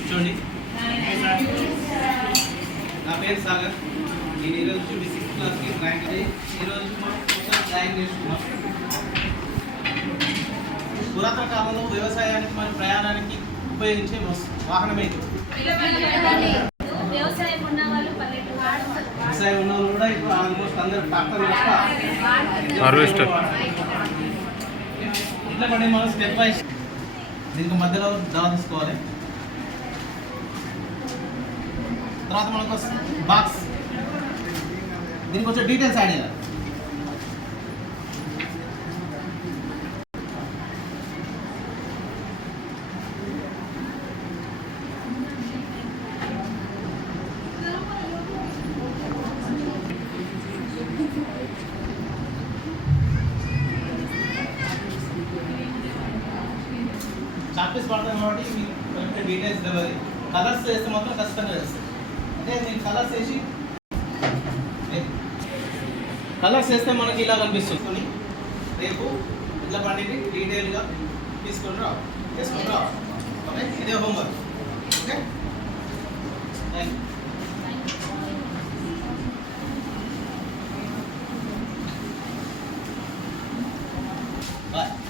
చూడండి. నా పేరు సాగర్. నేను ఈరోజు మీ సిక్స్త్ క్లాస్కి ర్యాంక్ అయ్యి ఈరోజు ర్యాంక్ నేర్చుకున్నాం పురాతన కాలంలో వ్యవసాయానికి మన ప్రయాణానికి ఉపయోగించే వస్తు- వాహనం ఏంటి వ్యవసాయం ఉన్న వాళ్ళు కూడా ఇప్పుడు ఆల్మోస్ట్ అందరూ ట్రాక్టర్ హార్వెస్టర్ ఇట్లా పడి మనం స్టెప్ బై దీనికి మధ్యలో దళ తీసుకోవాలి. తర్వాత మనకు బాక్స్ దీనికి కొంచెం డీటెయిల్స్ యాడ్ చేయాలి. చార్జెస్ పడతాను కాబట్టి మీకు కరెక్ట్ డీటెయిల్స్ తెలియదు కలర్స్ వేస్తే మాత్రం ఖచ్చితంగా వేస్తాను అంటే నేను కలర్స్ వేసి కలర్స్ వేస్తే మనకి ఇలా కనిపిస్తుంది రేపు ఇట్లా పండికి డీటెయిల్గా తీసుకొని రావు తీసుకొని రావు ఓకే ఇదే homework okay thank you Bye.